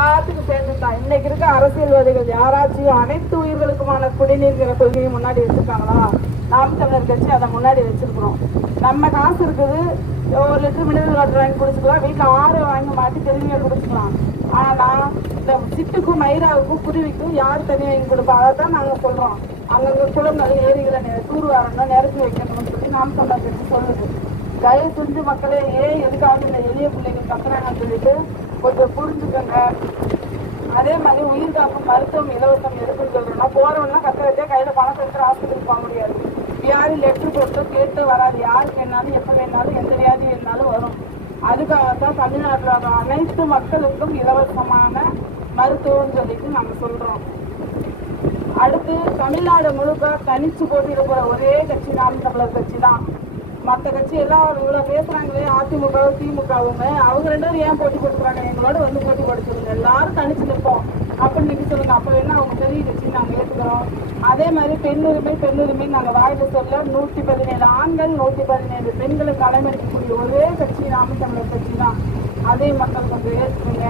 எல்லாத்துக்கும் சேர்ந்துதான். இன்னைக்கு இருக்க அரசியல்வாதிகள் யாராச்சும் அனைத்து உயிர்களுக்குமான குடிநீர்ங்கிற கொள்கையை முன்னாடி வச்சிருக்காங்களா? நாம் தமிழர் கட்சி அதை முன்னாடி வச்சிருக்கிறோம். நம்ம காசு இருக்குது, 1 லிட்டர் மினரல் வாட்டர் வாங்கி குடிச்சுக்கலாம், வீட்டில் 6 வாங்கி மாட்டி தெளிவாக குடிச்சுக்கலாம். ஆனால் இந்த சிட்டுக்கும் மயிராவுக்கும் குருவிக்கும் யார் தனியாக வாங்கி கொடுப்பா? அதை தான் நாங்கள் சொல்கிறோம். அங்கங்கே குளங்கள் ஏரிகளை தூர் வரணும், நிரப்பி வைக்கணும்னு சொல்லி நாம் தமிழர் கட்சி சொல்லுது. தயவு செஞ்சு மக்களே, எதுக்காக இந்த எளிய பிள்ளைங்க கத்துறாங்கன்னு சொல்லிட்டு கொஞ்சம் புரிஞ்சுக்கோங்க. அதே மாதிரி உயிர் காக்கும் மருத்துவம் இலவசம் எதுக்குன்னு சொல்றோம்னா, போறவன்னா கத்துறதே கையில பணம் எடுத்து ஹாஸ்பிட்டலுக்கு போக முடியாது. வியாதி லெட்டர் போட்டு கேட்டு வராது. யாருக்கு வேணாலும் எப்ப வேணாலும் எந்த வியாதி வேணாலும் வரும். அதுக்காகத்தான் தமிழ்நாட்டில் வர அனைத்து மக்களுக்கும் இலவசமான மருத்துவம்னு சொல்லிட்டு நாங்க சொல்றோம். அடுத்து தமிழ்நாடு முழுக்க தனிச்சு போட்டியிட போற ஒரே கட்சி நாம் தமிழர் கட்சி தான். மற்ற கட்சி எல்லாம் இவ்வளோ பேசுறாங்களே, அதிமுகவும் திமுகவுமே, அவங்க 2 பேரும் ஏன் போட்டி கொடுக்குறாங்க? எங்களோட வந்து போட்டி கொடுத்துருங்க, எல்லாரும் தனிச்சு நிற்போம் அப்படின்னு நிற்க சொல்லுங்க. அப்போ என்ன அவங்க பெரிய கட்சி நாங்கள் ஏற்றுக்கிறோம். அதே மாதிரி பெண்ணுரிமை நாங்கள் வாயில சொல்ல 117 ஆண்கள் 117 பெண்களுக்கு அலைமறிக்கக்கூடிய ஒரே கட்சி நாம் தமிழர் கட்சி தான். அதே மக்கள் கொஞ்சம் ஏற்றுக்குங்க.